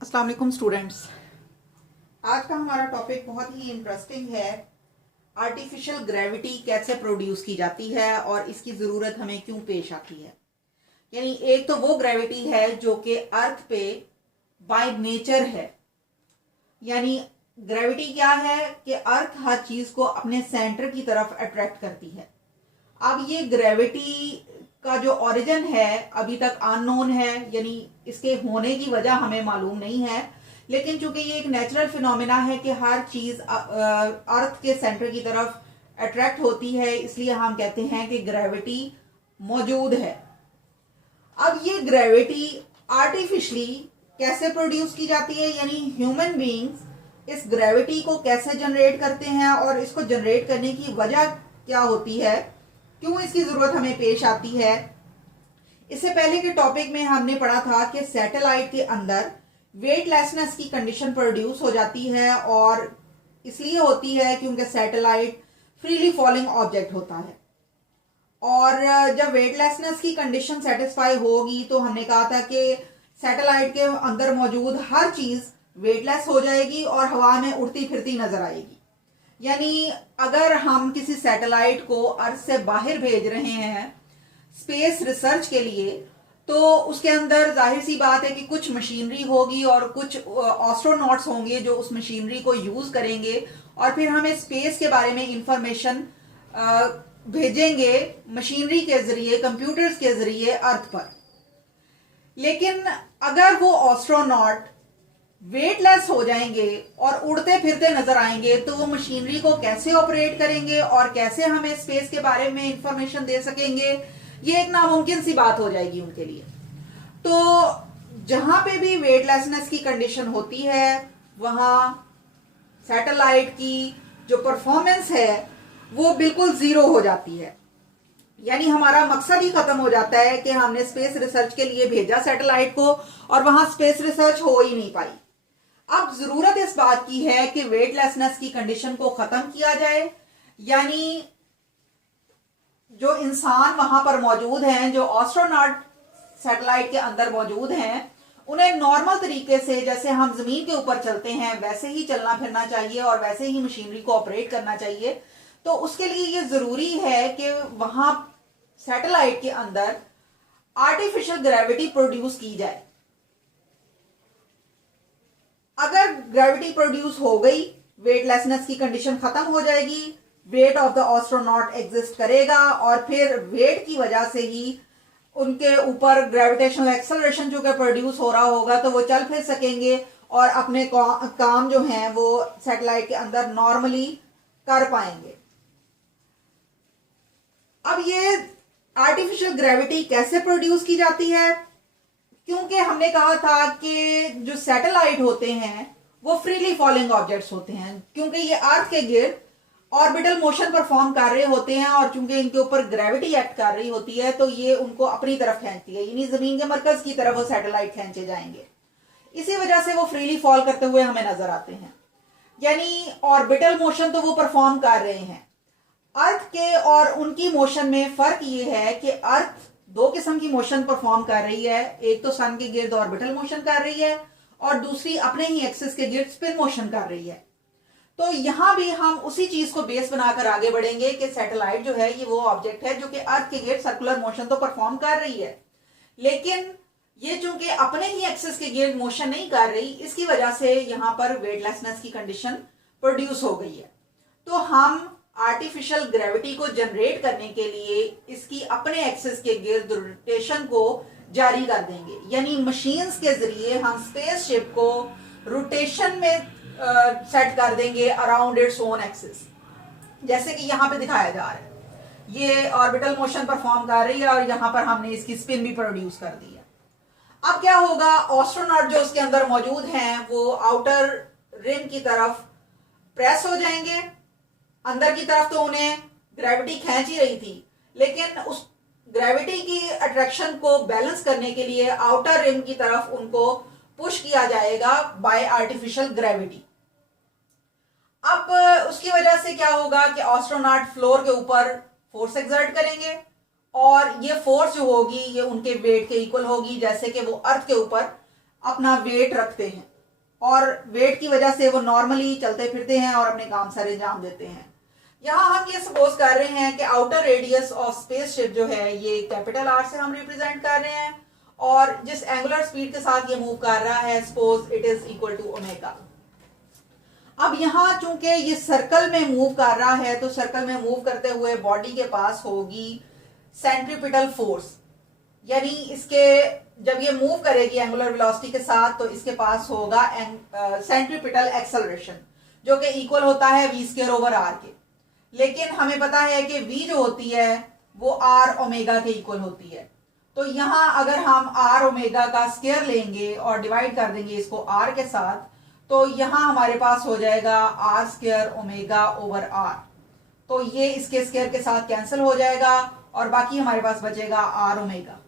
अस्सलाम वालेकुम स्टूडेंट्स। आज का हमारा टॉपिक बहुत ही इंटरेस्टिंग है। आर्टिफिशियल ग्रेविटी कैसे प्रोड्यूस की जाती है और इसकी ज़रूरत हमें क्यों पेश आती है। यानी एक तो वो ग्रेविटी है जो कि अर्थ पे बाय नेचर है। यानी ग्रेविटी क्या है कि अर्थ हर चीज़ को अपने सेंटर की तरफ अट्रैक्ट करती है। अब ये ग्रेविटी का जो ओरिजिन है अभी तक अननोन है, यानी इसके होने की वजह हमें मालूम नहीं है। लेकिन चूंकि ये एक नेचुरल फिनोमेना है कि हर चीज अर्थ के सेंटर की तरफ अट्रैक्ट होती है, इसलिए हम कहते हैं कि ग्रेविटी मौजूद है। अब ये ग्रेविटी आर्टिफिशियली कैसे प्रोड्यूस की जाती है, यानी ह्यूमन बीइंग्स इस ग्रेविटी को कैसे जनरेट करते हैं और इसको जनरेट करने की वजह क्या होती है, क्यों इसकी जरूरत हमें पेश आती है। इससे पहले के टॉपिक में हमने पढ़ा था कि सैटेलाइट के अंदर वेटलेसनेस की कंडीशन प्रोड्यूस हो जाती है और इसलिए होती है क्योंकि सैटेलाइट फ्रीली फॉलिंग ऑब्जेक्ट होता है। और जब वेटलेसनेस की कंडीशन सेटिस्फाई होगी तो हमने कहा था कि सैटेलाइट के अंदर मौजूद हर चीज वेटलेस हो जाएगी और हवा में उड़ती फिरती नजर आएगी। यानी अगर हम किसी सैटेलाइट को अर्थ से बाहर भेज रहे हैं स्पेस रिसर्च के लिए, तो उसके अंदर जाहिर सी बात है कि कुछ मशीनरी होगी और कुछ एस्ट्रोनॉट्स होंगे जो उस मशीनरी को यूज करेंगे और फिर हमें स्पेस के बारे में इंफॉर्मेशन भेजेंगे मशीनरी के जरिए, कंप्यूटर्स के जरिए अर्थ पर। लेकिन अगर वो एस्ट्रोनॉट वेटलेस हो जाएंगे और उड़ते फिरते नजर आएंगे तो वो मशीनरी को कैसे ऑपरेट करेंगे और कैसे हमें स्पेस के बारे में इंफॉर्मेशन दे सकेंगे, ये एक नामुमकिन सी बात हो जाएगी उनके लिए। तो जहां पे भी वेटलेसनेस की कंडीशन होती है वहां सैटेलाइट की जो परफॉर्मेंस है वो बिल्कुल जीरो हो जाती है। यानी हमारा मकसद ही खत्म हो जाता है कि हमने स्पेस रिसर्च के लिए भेजा सैटेलाइट को और वहां स्पेस रिसर्च हो ही नहीं पाई। अब जरूरत इस बात की है कि वेटलेसनेस की कंडीशन को खत्म किया जाए, यानी जो इंसान वहां पर मौजूद हैं, जो एस्ट्रोनॉट सैटेलाइट के अंदर मौजूद हैं, उन्हें नॉर्मल तरीके से जैसे हम जमीन के ऊपर चलते हैं वैसे ही चलना फिरना चाहिए और वैसे ही मशीनरी को ऑपरेट करना चाहिए। तो उसके लिए ये जरूरी है कि वहां सैटेलाइट के अंदर आर्टिफिशियल ग्रेविटी प्रोड्यूस की जाए। अगर ग्रेविटी प्रोड्यूस हो गई, वेटलेसनेस की कंडीशन खत्म हो जाएगी, weight of the astronaut exist करेगा और फिर वेट की वजह से ही उनके ऊपर ग्रेविटेशनल एक्सेलरेशन जो कि प्रोड्यूस हो रहा होगा तो वो चल फिर सकेंगे और अपने काम जो हैं वो सैटेलाइट के अंदर नॉर्मली कर पाएंगे। अब ये आर्टिफिशियल ग्रेविटी कैसे प्रोड्यूस की जाती है, क्योंकि हमने कहा था कि जो सैटेलाइट होते हैं वो फ्रीली फॉलिंग ऑब्जेक्ट्स होते हैं, क्योंकि ये अर्थ के गिर्द ऑर्बिटल मोशन परफॉर्म कर रहे होते हैं और चूंकि इनके ऊपर ग्रेविटी एक्ट कर रही होती है तो ये उनको अपनी तरफ खींचती है, यानी जमीन के मरकज की तरफ वो सैटेलाइट खींचे जाएंगे। इसी वजह से वो फ्रीली फॉल करते हुए हमें नजर आते हैं। यानी ऑर्बिटल मोशन तो वो परफॉर्म कर रहे हैं। अर्थ के और उनकी मोशन में फर्क ये है कि अर्थ दो किस्म की मोशन परफॉर्म कर रही है, एक तो सन के गिर्द ऑर्बिटल मोशन कर रही है और दूसरी अपने ही एक्सिस के गिर्द स्पिन मोशन कर रही है। तो यहां भी हम उसी चीज को बेस बनाकर आगे बढ़ेंगे कि सैटेलाइट जो है ये वो ऑब्जेक्ट है जो कि अर्थ के गिर्द सर्कुलर मोशन तो परफॉर्म कर रही है, लेकिन ये चूंकि अपने ही एक्सिस के गिर्द मोशन नहीं कर रही, इसकी वजह से यहां पर वेटलेसनेस की कंडीशन प्रोड्यूस हो गई है। तो हम आर्टिफिशियल ग्रेविटी को जनरेट करने के लिए इसकी अपने एक्सिस के गिर्द रोटेशन को जारी कर देंगे, यानी मशीन्स के जरिए हम स्पेसशिप को रोटेशन में सेट कर देंगे अराउंड इट्स ओन एक्सिस, जैसे कि यहां पे दिखाया जा रहा है। ये ऑर्बिटल मोशन परफॉर्म कर रही है और यहां पर हमने इसकी स्पिन भी प्रोड्यूस कर दी है। अब क्या होगा, एस्ट्रोनॉट जो उसके अंदर मौजूद हैं वो आउटर रिम की तरफ प्रेस हो जाएंगे। अंदर की तरफ तो उन्हें ग्रेविटी खींच ही रही थी, लेकिन उस ग्रेविटी की अट्रैक्शन को बैलेंस करने के लिए आउटर रिम की तरफ उनको पुश किया जाएगा बाय आर्टिफिशियल ग्रेविटी। अब उसकी वजह से क्या होगा कि एस्ट्रोनॉट फ्लोर के ऊपर फोर्स एक्सर्ट करेंगे और ये फोर्स जो होगी ये उनके वेट के इक्वल होगी, जैसे कि वो अर्थ के ऊपर अपना वेट रखते हैं। और वेट की वजह से वो नॉर्मली चलते फिरते हैं और अपने काम सारे अंजाम देते हैं। यहाँ हम ये सपोज कर रहे हैं कि आउटर रेडियस ऑफ स्पेसशिप जो है ये कैपिटल आर से हम रिप्रेजेंट कर रहे हैं और जिस एंगुलर स्पीड के साथ ये मूव कर रहा है suppose it is equal to omega. अब यहाँ चूंकि ये सर्कल में मूव कर रहा है तो सर्कल में मूव करते हुए बॉडी के पास होगी सेंट्रीपिटल फोर्स, यानी इसके जब ये मूव करेगी एंगुलर वेलोसिटी के साथ तो इसके पास होगा सेंट्रीपिटल एक्सेलरेशन जो कि इक्वल होता है v स्क्वायर ओवर r के। लेकिन हमें पता है कि v जो होती है वो r ओमेगा के इक्वल होती है, तो यहाँ अगर हम r ओमेगा का स्क्वायर लेंगे और डिवाइड कर देंगे इसको r के साथ तो यहाँ हमारे पास हो जाएगा r square omega over r, तो ये इसके स्क्वायर के साथ कैंसिल हो जाएगा और बाकी हमारे पास बचेगा r ओमेगा।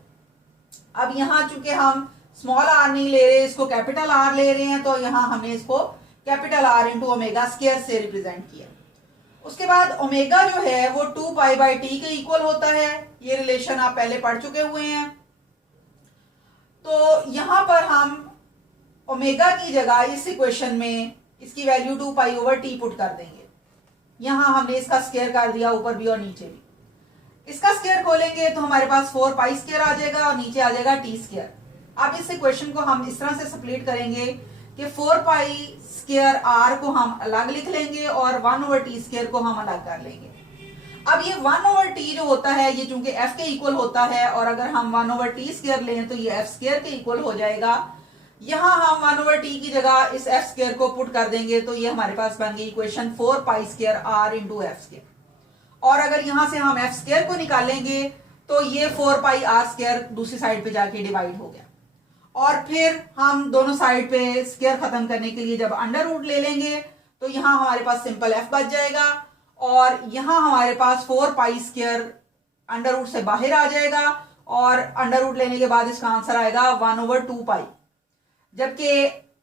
अब यहाँ चूंकि हम स्मॉल r नहीं ले रहे, इसको कैपिटल R ले रहे हैं, तो यहाँ हमने इसको capital R into omega square से रिप्रेजेंट किया। उसके बाद ओमेगा जो है वो 2 पाई बाई टी के इक्वल होता है, ये रिलेशन आप पहले पढ़ चुके हुए हैं। तो यहाँ पर हम ओमेगा की जगह इस इक्वेशन में इसकी value 2 pi over T put कर देंगे। यहाँ हमने इसका स्क्वायर कर दिया ऊपर भी और नीचे भी। इसका स्क्वायर खोलेंगे तो हमारे पास 4 पाई स्क्वायर आ जाएगा और नीचे आ जाएगा टी स्क्वायर। अब इस इक्वेशन को हम इस तरह से स्प्लिट करेंगे कि 4 पाई स्क्वायर आर को हम अलग लिख लेंगे और 1 ओवर टी स्क्वायर को हम अलग कर लेंगे। अब ये 1 ओवर टी जो होता है ये चूंकि एफ के इक्वल होता है और अगर हम 1 ओवर टी स्क्वायर लें तो ये एफ स्क्वायर के इक्वल हो जाएगा। यहाँ हम 1 ओवर टी की जगह इस एफ स्क्वायर को पुट कर देंगे तो ये हमारे पास बन गई equation 4 pi square R into F square. और अगर यहां से हम एफ स्क्वायर को निकालेंगे तो ये 4 पाई आर स्क्वायर दूसरी साइड पे जाके डिवाइड हो गया। और फिर हम दोनों साइड पे स्क्वायर खत्म करने के लिए जब अंडर रूट ले लेंगे तो यहाँ हमारे पास सिंपल एफ बच जाएगा और यहाँ हमारे पास 4 पाई स्क्वायर अंडर रूट से बाहर आ जाएगा और अंडर रूट लेने के बाद इसका आंसर आएगा 1 ओवर 2 पाई, जबकि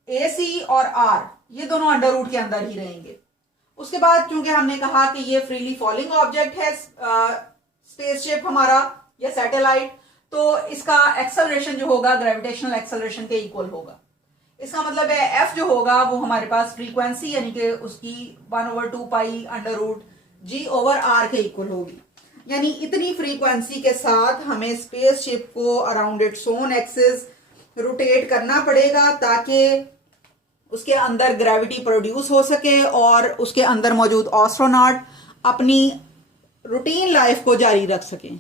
ए सी और आर ये दोनों अंडर रूट के अंदर ही रहेंगे। उसके बाद चूंकि हमने कहा कि ये फ्रीली फॉलिंग ऑब्जेक्ट है स्पेसशिप हमारा या सैटेलाइट, तो इसका एक्सेलरेशन जो होगा ग्रेविटेशनल एक्सेलरेशन के इक्वल होगा। इसका मतलब है एफ जो होगा वो हमारे पास फ्रीक्वेंसी यानी कि उसकी 1 over 2 pi under root G over R के इक्वल होगी। यानी इतनी फ्रीक्वेंसी के साथ हमें स्पेसशिप को around its own axis rotate करना पड़ेगा ताकि उसके अंदर ग्रेविटी प्रोड्यूस हो सके और उसके अंदर मौजूद एस्ट्रोनॉट अपनी रूटीन लाइफ को जारी रख सकें।